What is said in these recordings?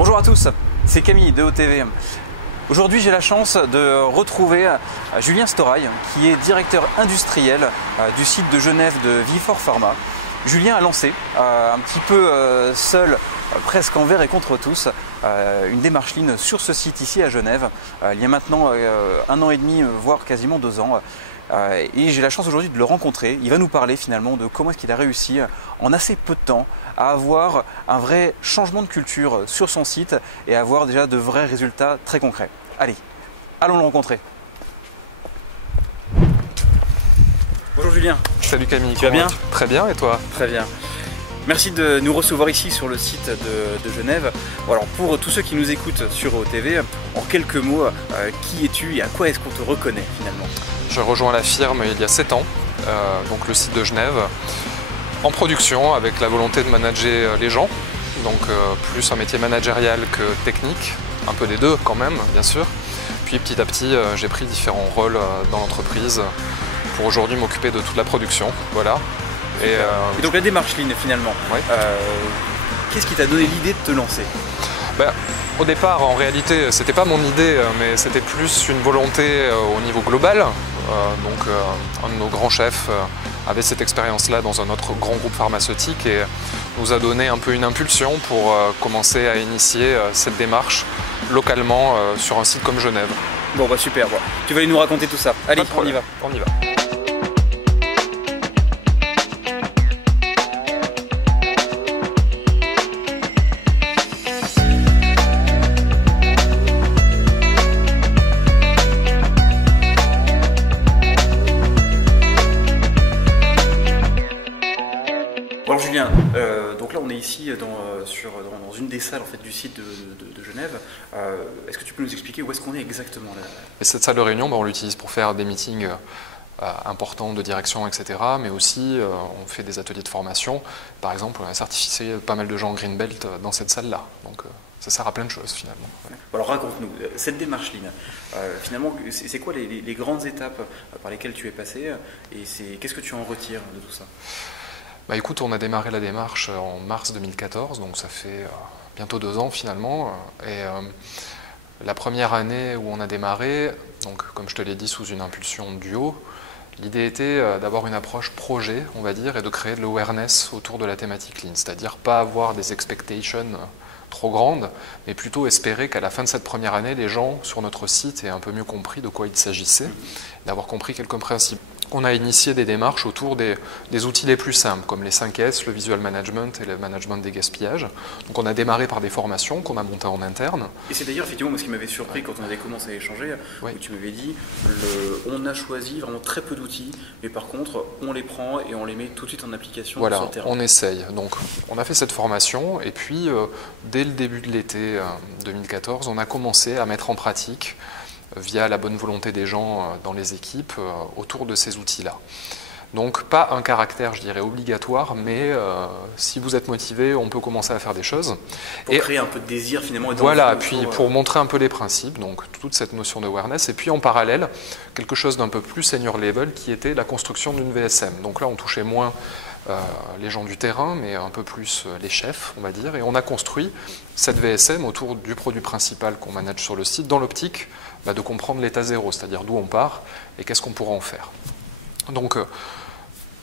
Bonjour à tous, c'est Camille de OTV. Aujourd'hui, j'ai la chance de retrouver Julien Storail, qui est directeur industriel du site de Genève de Vifor Pharma. Julien a lancé, un petit peu seul, presque envers et contre tous, une démarche Lean sur ce site ici à Genève, il y a maintenant 1 an et demi, voire quasiment 2 ans. Et j'ai la chance aujourd'hui de le rencontrer. Il va nous parler finalement de comment est-ce qu'il a réussi en assez peu de temps à avoir un vrai changement de culture sur son site et à avoir déjà de vrais résultats très concrets. Allez, allons le rencontrer. Bonjour Julien. Salut Camille, tu vas bien? Très bien, et toi? Très bien. Merci de nous recevoir ici sur le site de Genève. Bon, alors pour tous ceux qui nous écoutent sur OTV, en quelques mots, qui es-tu et à quoi est-ce qu'on te reconnaît finalement? Je rejoins la firme il y a 7 ans, donc le site de Genève, en production avec la volonté de manager les gens, donc plus un métier managérial que technique, un peu des deux quand même bien sûr. Puis petit à petit j'ai pris différents rôles dans l'entreprise pour aujourd'hui m'occuper de toute la production, voilà. Et donc la démarche Lean finalement, ouais. Qu'est-ce qui t'a donné l'idée de te lancer? Au départ, en réalité, c'était pas mon idée, mais c'était plus une volonté au niveau global. Un de nos grands chefs avait cette expérience-là dans un autre grand groupe pharmaceutique et nous a donné un peu une impulsion pour commencer à initier cette démarche localement sur un site comme Genève. Bon bah super, bon. Tu vas aller nous raconter tout ça. Allez, on y va. On y va. Alors Julien, donc là on est ici dans une des salles en fait, du site de Genève. Est-ce que tu peux nous expliquer où est-ce qu'on est exactement là? Et cette salle de réunion, on l'utilise pour faire des meetings importants de direction, etc. Mais aussi on fait des ateliers de formation. Par exemple, on a certifié pas mal de gens en Green Belt dans cette salle-là. Donc ça sert à plein de choses finalement. Ouais. Alors raconte-nous, cette démarche Lean, finalement c'est quoi les grandes étapes par lesquelles tu es passé et qu'est-ce que tu en retires de tout ça? Bah écoute, on a démarré la démarche en mars 2014, donc ça fait bientôt 2 ans finalement. Et la première année où on a démarré, donc comme je te l'ai dit, sous une impulsion duo, l'idée était d'avoir une approche projet, on va dire, et de créer de l'awareness autour de la thématique Lean, c'est-à-dire pas avoir des expectations trop grandes, mais plutôt espérer qu'à la fin de cette première année, les gens sur notre site aient un peu mieux compris de quoi il s'agissait, d'avoir compris quelques principes. On a initié des démarches autour des outils les plus simples, comme les 5S, le visual management et le management des gaspillages. Donc on a démarré par des formations qu'on a montées en interne. Et c'est d'ailleurs effectivement ce qui m'avait surpris quand on avait commencé à échanger, oui. Où tu m'avais dit, on a choisi vraiment très peu d'outils, mais par contre on les prend et on les met tout de suite en application voilà, sur le terrain. On essaye. Donc on a fait cette formation et puis dès le début de l'été 2014, on a commencé à mettre en pratique via la bonne volonté des gens dans les équipes autour de ces outils-là. Donc pas un caractère, je dirais, obligatoire, mais si vous êtes motivé, on peut commencer à faire des choses. Pour créer un peu de désir finalement. Voilà, puis pour montrer un peu les principes, donc toute cette notion d'awareness, et puis en parallèle, quelque chose d'un peu plus senior level qui était la construction d'une VSM. Donc là, on touchait moins les gens du terrain, mais un peu plus les chefs, on va dire, et on a construit cette VSM autour du produit principal qu'on manage sur le site, dans l'optique de comprendre l'état zéro, c'est-à-dire d'où on part et qu'est-ce qu'on pourra en faire. Donc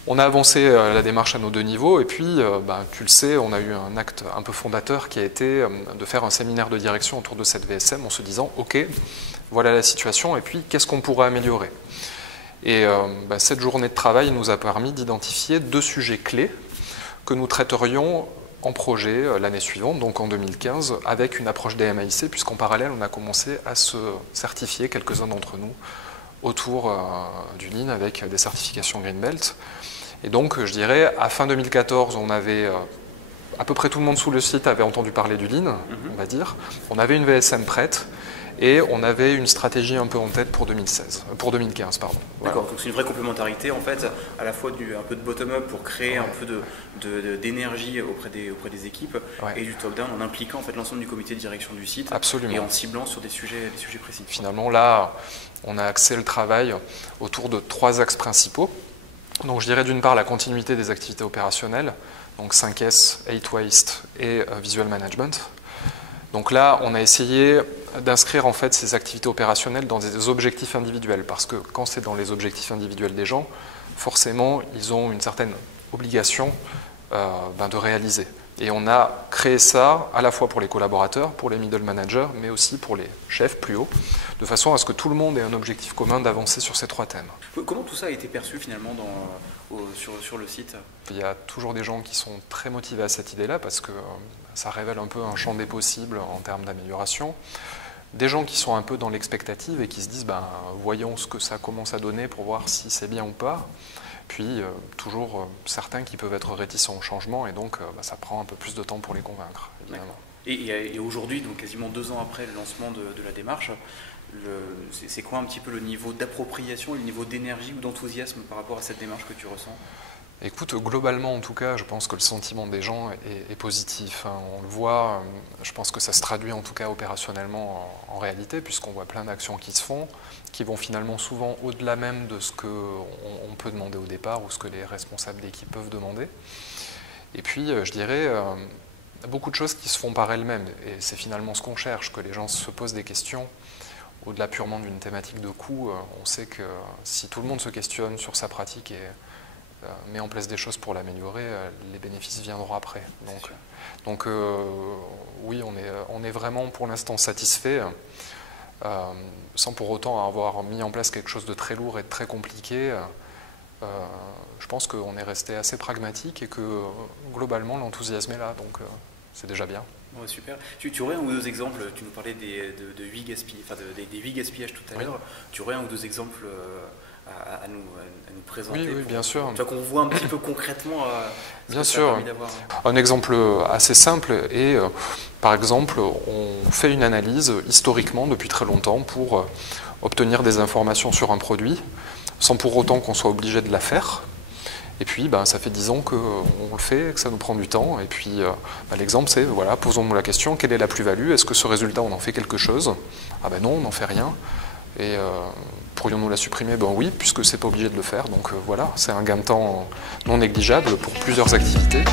on a avancé la démarche à nos 2 niveaux, et puis tu le sais, on a eu un acte un peu fondateur qui a été de faire un séminaire de direction autour de cette VSM en se disant « Ok, voilà la situation, et puis qu'est-ce qu'on pourrait améliorer ?» Et cette journée de travail nous a permis d'identifier 2 sujets clés que nous traiterions en projet l'année suivante, donc en 2015, avec une approche DMAIC, puisqu'en parallèle, on a commencé à se certifier, quelques-uns d'entre nous, autour du Lean avec des certifications Green Belt. Et donc, je dirais, à fin 2014, on avait à peu près tout le monde sous le site avait entendu parler du Lean, on va dire. On avait une VSM prête. Et on avait une stratégie un peu en tête pour 2015, pardon. Voilà. D'accord, donc c'est une vraie complémentarité en fait, à la fois un peu de bottom-up pour créer un peu d'énergie auprès des équipes, et du top-down en impliquant en fait l'ensemble du comité de direction du site. Absolument. Et en ciblant sur des sujets précis. Finalement là, on a axé le travail autour de 3 axes principaux. Donc je dirais d'une part la continuité des activités opérationnelles, donc 5S, 8 Waste et Visual Management. Donc là, on a essayé d'inscrire en fait ces activités opérationnelles dans des objectifs individuels, parce que quand c'est dans les objectifs individuels des gens, forcément, ils ont une certaine obligation de réaliser. Et on a créé ça à la fois pour les collaborateurs, pour les middle managers, mais aussi pour les chefs plus haut, de façon à ce que tout le monde ait un objectif commun d'avancer sur ces 3 thèmes. Comment tout ça a été perçu finalement sur le site? Il y a toujours des gens qui sont très motivés à cette idée-là, parce que ça révèle un peu un champ des possibles en termes d'amélioration. Des gens qui sont un peu dans l'expectative et qui se disent voyons ce que ça commence à donner pour voir si c'est bien ou pas. Puis toujours certains qui peuvent être réticents au changement, et donc ça prend un peu plus de temps pour les convaincre, évidemment. Et aujourd'hui, donc quasiment 2 ans après le lancement de la démarche, c'est quoi un petit peu le niveau d'appropriation, le niveau d'énergie ou d'enthousiasme par rapport à cette démarche que tu ressens? Écoute, globalement en tout cas, je pense que le sentiment des gens est positif. On le voit, je pense que ça se traduit en tout cas opérationnellement en réalité, puisqu'on voit plein d'actions qui se font, qui vont finalement souvent au-delà même de ce qu'on peut demander au départ ou ce que les responsables d'équipe peuvent demander. Et puis, je dirais, beaucoup de choses qui se font par elles-mêmes, et c'est finalement ce qu'on cherche, que les gens se posent des questions. Au-delà purement d'une thématique de coût, on sait que si tout le monde se questionne sur sa pratique et met en place des choses pour l'améliorer, les bénéfices viendront après. Donc oui, on est vraiment pour l'instant satisfait, sans pour autant avoir mis en place quelque chose de très lourd et de très compliqué. Je pense qu'on est resté assez pragmatique et que globalement l'enthousiasme est là, donc c'est déjà bien. Ouais, super. Tu aurais un ou 2 exemples, tu nous parlais des 8 gaspillages tout à l'heure, tu aurais un ou 2 exemples à nous présenter? Oui, bien sûr. Qu'on voit un petit peu concrètement bien sûr. Un exemple assez simple est, par exemple, on fait une analyse historiquement depuis très longtemps pour obtenir des informations sur un produit, sans pour autant qu'on soit obligé de la faire. Et puis, ça fait 10 ans qu'on le fait, que ça nous prend du temps. Et puis, l'exemple, c'est, voilà, posons-nous la question, quelle est la plus-value? Est-ce que ce résultat, on en fait quelque chose? Ah ben non, on n'en fait rien. Et pourrions-nous la supprimer? Oui, puisque c'est pas obligé de le faire. Donc voilà, c'est un gain de temps non négligeable pour plusieurs activités.